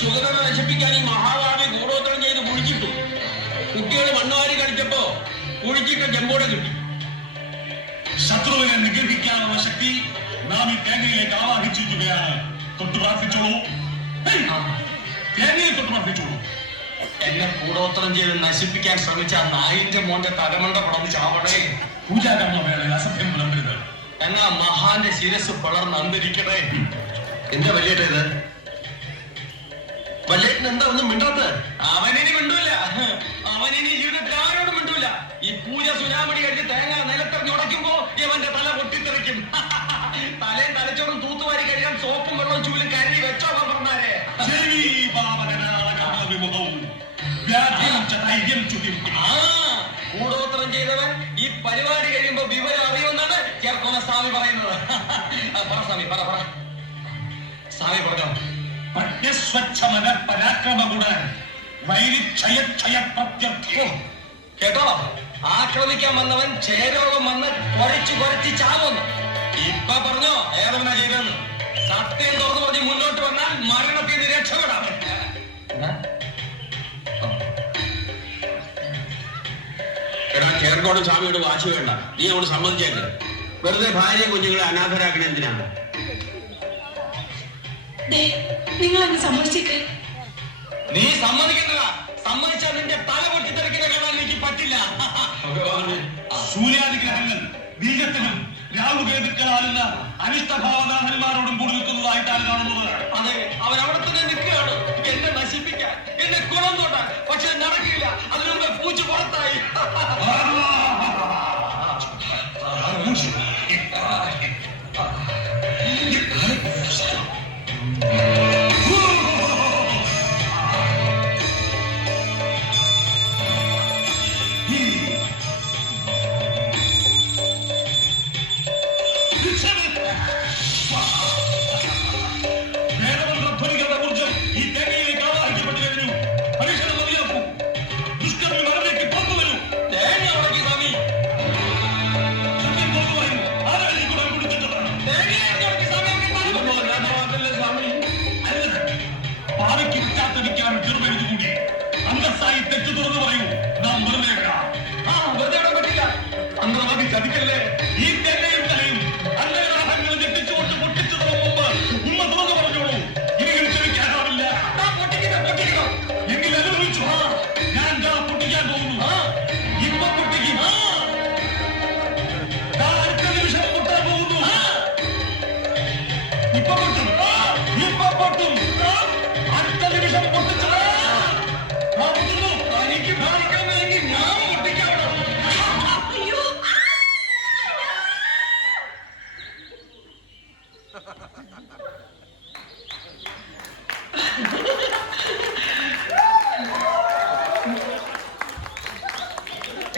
സുഗതനെ നശിപ്പിക്കാൻ ഈ മഹാഭാവി ഗൂഢോത്രം ചെയ്ത് കുഴിച്ചിട്ടു. കുട്ടികൾ മണ്ണുവാരി കളിച്ചപ്പോ കുഴിച്ചിട്ട് ചെമ്പോടെ കിട്ടി. ശത്രുവിനെ നിഗ്രഹിക്കാനുള്ള ശക്തി നാം ഈ തേങ്ങയിലേക്ക് ആവാഹിച്ചിരിക്കുകയാണ്. തൊട്ട് പ്രാർത്ഥിച്ചോളൂ, തേങ്ങയെ തൊട്ട് പ്രാർത്ഥിച്ചോളൂ. എന്നെ കൂടോത്രം ചെയ്ത് നശിപ്പിക്കാൻ ശ്രമിച്ച നായിന്റെ മോന്റെ തലമണ്ട പടന്ന് ചാവണേ. പൂജാകർമ്മ വേളയിൽ അസഭ്യം വിളമ്പരുത്. എന്നാ മഹാന്റെ ശിരസ് പിളർന്ന് അന്തരിക്കണേ. എന്താ വലിയേട്ട ഇത്? വലിയേട്ടൻ എന്താ ഒന്നും മിണ്ടാത്ത? അവനിനി മിണ്ടൂല, അവനിനി ജീവിതത്തിൽ ആരോടും മിണ്ടൂല. ഈ പൂജ സുനാമണി കഴിഞ്ഞ് തേങ്ങ നിലത്തെറിഞ്ഞ് ഉടയ്ക്കുമ്പോ ഇവന്റെ തല പൊട്ടിത്തെറിക്കും. തലയും തലച്ചോറും തൂത്തുവാരി കഴിയാൻ സോപ്പും വെള്ളവും ചൂലും കരുതി വെച്ചോളം പറഞ്ഞാലേ. കൂടോത്രം ചെയ്തവൻ ഈ പരിപാടി കഴിയുമ്പോ വിവരം അറിയുമെന്നാണ് ചേർക്കുന്ന സ്വാമി പറയുന്നത്. പറ സ്വാമി, പറ പറ സ്വാമി പറഞ്ഞോ. കേട്ടോ, ആക്രമിക്കാൻ വന്നവൻ ക്ഷയരോഗം വന്ന് കുരച്ച് ചാവുന്നു. ഇപ്പൊ പറഞ്ഞോ ഏതവനാ ചെയ്തെന്ന്. സത്യം തുറന്നു പറഞ്ഞ് മുന്നോട്ട് വന്നാൽ മരണത്തിൽ നിന്ന് രക്ഷപ്പെടാം. എടാ, ചേർക്കോടും സ്വാമിയോട് വാശി വേണ്ട. നീ അവിടെ സമ്മതിച്ചേക്ക്. വെറുതെ ഭാര്യ കുഞ്ഞുങ്ങളെ അനാഥരാക്കണ എന്തിനാണ്? നിങ്ങൾ അങ്ങ് സമ്മതിച്ചേക്ക്. നീ സമ്മതിക്കുന്നതാ. സമ്മതിച്ചാൽ നിന്റെ തല പൊട്ടിത്തെറിക്കുന്ന കാണാൻ എനിക്ക് പറ്റില്ല. സൂര്യാദിഗ്രഹങ്ങൾ ബീജത്തിനും രാഹുകേതുക്കളാലുള്ള അനിഷ്ടഭാവനാഥന്മാരോടും കൂടി നിൽക്കുന്നതായിട്ടാണ് കാണുന്നത്. അതെ, അവരവിടെ തന്നെ നിൽക്കുകയാണ് എന്നെ നശിപ്പിക്കാൻ, എന്നെ കുളം തൊട്ടാൻ. പക്ഷെ നടക്കില്ല. അതിനുമ്പ് പൂച്ച പുറത്തായി. അന്തസ്സായി തെറ്റു തുറന്നു പറയൂ. നാം വെറുതെ വെറുതെ പറ്റില്ല. അന്തർവാദി ചതിക്കല്ലേ. ഈ തെങ്ങയും തലയും അന്നഗ്രാഹങ്ങൾ ഞെട്ടിച്ചുകൊണ്ട് പൊട്ടിച്ചതിന് മുമ്പ് ഉമ്മ തുറന്നു പറഞ്ഞോളൂ. ഇനി ക്ഷമിക്കാനാവില്ല. എങ്കിൽ അനുഭവിച്ചു. ഞാൻ പൊട്ടിക്കാൻ പോകുന്നു. ഇപ്പൊ പൊട്ടിക്കും. അടുത്ത നിമിഷം പൊട്ടാൻ പോകുന്നു. ഇപ്പൊ പൊട്ടും. ഇപ്പൊ പൊട്ടും. അടുത്ത നിമിഷം പൊട്ടിച്ചത് എനിക്ക് ഭാവിക്കണമെങ്കിൽ ഞാൻ പൊട്ടിക്കണം.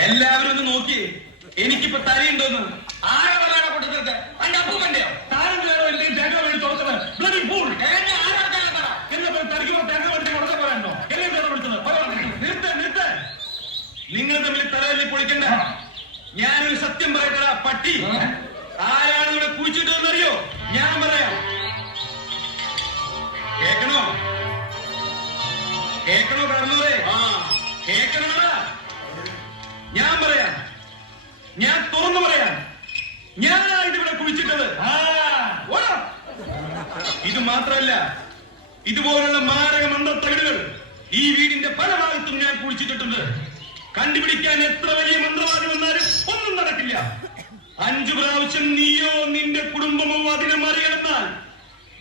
എല്ലാവരും ഒന്ന് നോക്കി. എനിക്കിപ്പോ തലയുണ്ടോന്ന്. ആരാ പറയാ പൊട്ടിച്ചെടുക്ക? അതിന്റെ അപ്പൂപ്പന്റെയോ? താരം വേണോ ഇല്ലെങ്കിൽ തേങ്ങ വേണ്ടി തുറച്ചത്? Bloody fool. നിങ്ങൾ തമ്മിൽ തലയിൽ പൊളിക്കണ്ട. ഞാനൊരു സത്യം പറയട്ടടാ പട്ടി. ആരാണ് ഇവിടെ കുഴിച്ചിട്ടതെന്നറിയോ? ഞാൻ പറയാം. കേക്കണോ? കേക്കണോ പറഞ്ഞേ? കേക്കണോടാ. ഞാൻ പറയാം. ഞാൻ തുറന്നു പറയാം. ഞാനായിട്ട് ഇവിടെ കുഴിച്ചിട്ടത്. ഇത് മാത്രമല്ല, ഇതുപോലുള്ള മാരക മന്ത്രത്തകിടുകൾ ഈ വീടിന്റെ പല ഭാഗത്തും ഞാൻ കുഴിച്ചിട്ടിട്ടുണ്ട്. കണ്ടുപിടിക്കാൻ എത്ര വലിയ മന്ത്രവാദി വന്നാലും ഒന്നും നടക്കില്ല. 5 പ്രാവശ്യം നീയോ നിന്റെ കുടുംബമോ അതിനെ മറികടന്നാൽ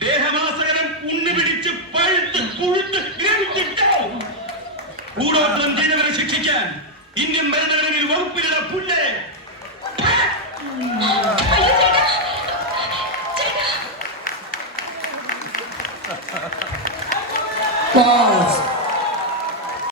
ദേഹമാസകരം ഉണ്ണുപിടിച്ച് പഴുത്ത് കുഴുത്ത് ഗ്രഹിച്ചിട്ടോ. കൂടോത്രം ചെയ്തവരെ ശിക്ഷിക്കാൻ ഇന്ത്യൻ ഭരണഘടനയിൽ വകുപ്പിലുള്ള പുല്ലേ. Pause.